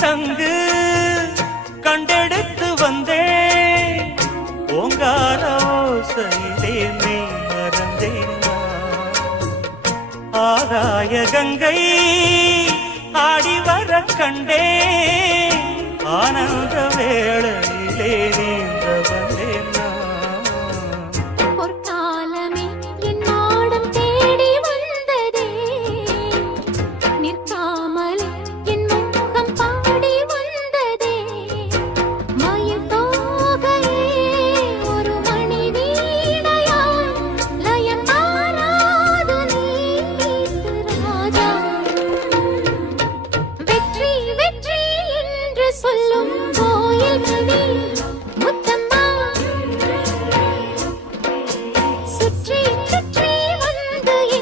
சங்கு கண்டெடுத்து வந்தேன் ஓங்கார ஓசையிலே நீ மறந்தேன் ஆகாய கங்கை ஆடி வர கண்டே ஆனந்த வேளையிலே நீ